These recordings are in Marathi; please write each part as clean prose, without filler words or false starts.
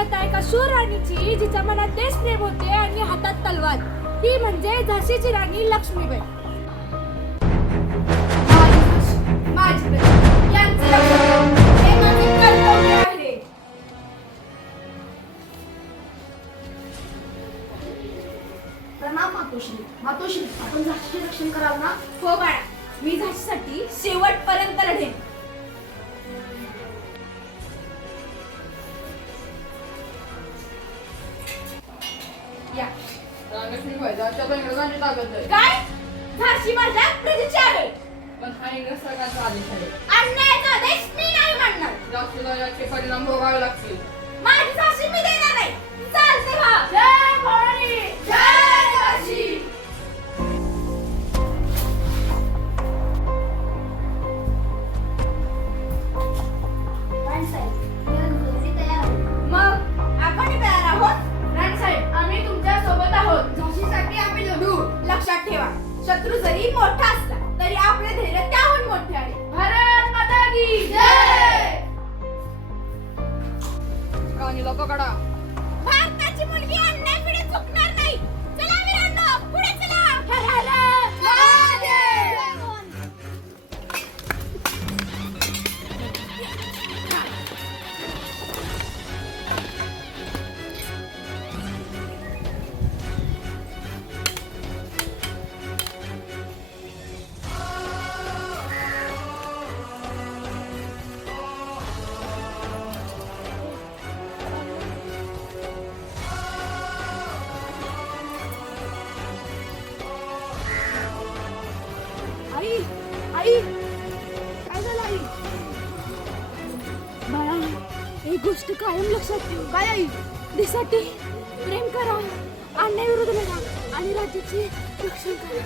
कथा एका शूर राणीची जिच्या मनात देशप्रेम होते आणि हातात तलवार. ती म्हणजे झाशीची राणी लक्ष्मीबाई. माझी प्रजा यांचे रक्षण हे माझे कर्तव्य आहे. प्रणाम मातोश्री. मातोश्री, आपण झाशीचे रक्षण कराल ना? हो बाळा, मी झाशीसाठी शेवटपर्यंत लढेन. या. इंग्रजांची ताकद आहे. काय? झाशी माझ्या प्रजेची आहे. पण हा इंग्रज सरकारचा आदेश आहे. अन्यायाचा आदेश मी नाही मानणार. जागतिक याचे परिणाम भोगावे लागतील. माझी झाशी मी देणार नाही. चालते व्हा. जय भवानी, जय झाशी. राणीसाहेब, मी तयार आहे. मग आपण तयार आहोत. राणीसाहेब, आम्ही तुमच्या सोबत आहोत. झाशीसाठी आम्ही लढू. लक्षात ठेवा, शत्रू जरी मोठा असला तरी आपले धैर्य त्याहून मोठे आहे. भारत माता की जय. राणीला पकडा. भारताची मुलगी अन्याय पिढी चुकणार नाही. चला वीरांनो, पुढे चला. हर हर महादेव. आई, आई, काय झालं आई? बाळा, एक गोष्ट कायम लक्षात ठेव. काय आई? देशासाठी प्रेम करा, अन्यायाविरुद्ध लढा आणि राज्याचे रक्षण करा.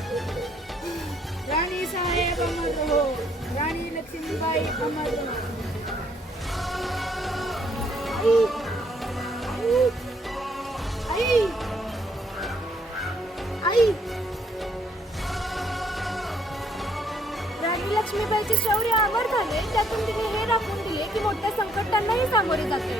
राणी साहेब अमर रहो. राणी लक्ष्मीबाई अमर रहो. आई, आई, आई. राणी लक्ष्मीबाईचे शौर्य अमर झाले. त्यातून तिने हे दाखवून दिले की मोठ्या संकटांनाही सामोरे जाते.